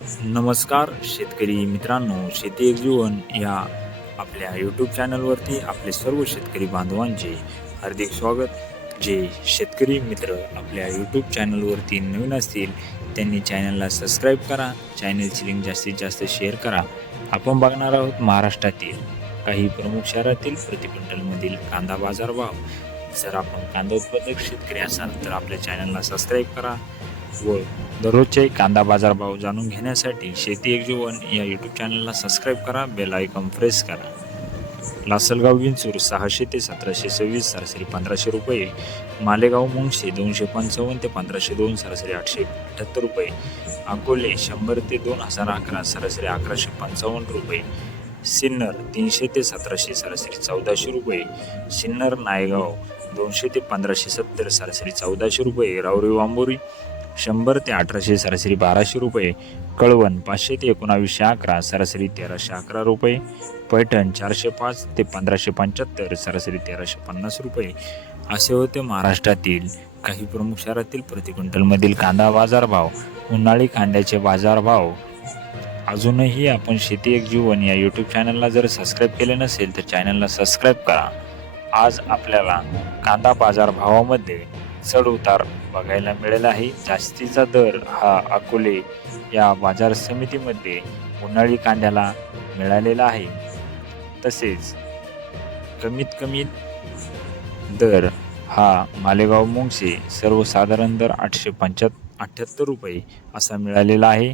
नमस्कार शेतकरी मित्रांनो, शेती एक जीवन या आपल्या यूट्यूब चॅनलवरती आपले सर्व शेतकरी बांधवांचे हार्दिक स्वागत। जे शेतकरी मित्र आपल्या यूट्यूब चॅनलवरती नवीन असतील त्यांनी चॅनलला सबस्क्राईब करा, चॅनलची लिंक जास्तीत जास्त शेअर करा। आपण बघणार आहोत महाराष्ट्रातील काही प्रमुख शहरातील प्रति क्विंटलमधील कांदा बाजारभाव। जर आपण कांदा उत्पादक शेतकरी असाल तर आपल्या चॅनलला सबस्क्राईब करा व दररोजचे कांदा बाजारभाव जाणून घेण्यासाठी शेती एक जीवन या यूट्यूब चॅनलला सबस्क्राईब करा, बेल आयकॉन प्रेस करा। लासलगाव विंचूर 600 ते 1726 सरासरी 1500 रुपये, मालेगाव मुंगशी 255 ते 1502 सरासरी 878 रुपये, अकोले 100 ते 2011 सरासरी 1155 रुपये, सिन्नर 300 ते 1700 सरासरी 1400 रुपये, सिन्नर नायगाव 200 ते 1570 सरासरी 1400 रुपये, रावरी वांबोरी 100 ते 1800 सरासरी 1200 रुपये, कळवण 500 ते 1911 सरासरी 1311 रुपये, पैठण 405 ते 1575 सरासरी 1350 रुपये। असे होते महाराष्ट्रातील काही प्रमुख शहरातील प्रति क्विंटलमधील कांदा बाजारभाव, उन्हाळी कांद्याचे बाजारभाव। अजूनही आपण शेती एक जीवन या यूट्यूब चॅनलला जर सबस्क्राईब केले नसेल तर चॅनलला सबस्क्राईब करा। आज आपल्याला कांदा बाजारभावामध्ये चढ उतार बघायला मिळेल आहे। जास्तीचा दर हा अकोले या बाजार समितीमध्ये उन्हाळी कांद्याला मिळालेला आहे। तसेच कमीत कमी दर हा मालेगाव मुंगसे सर्वसाधारण दर 878 रुपये असा मिळालेला आहे।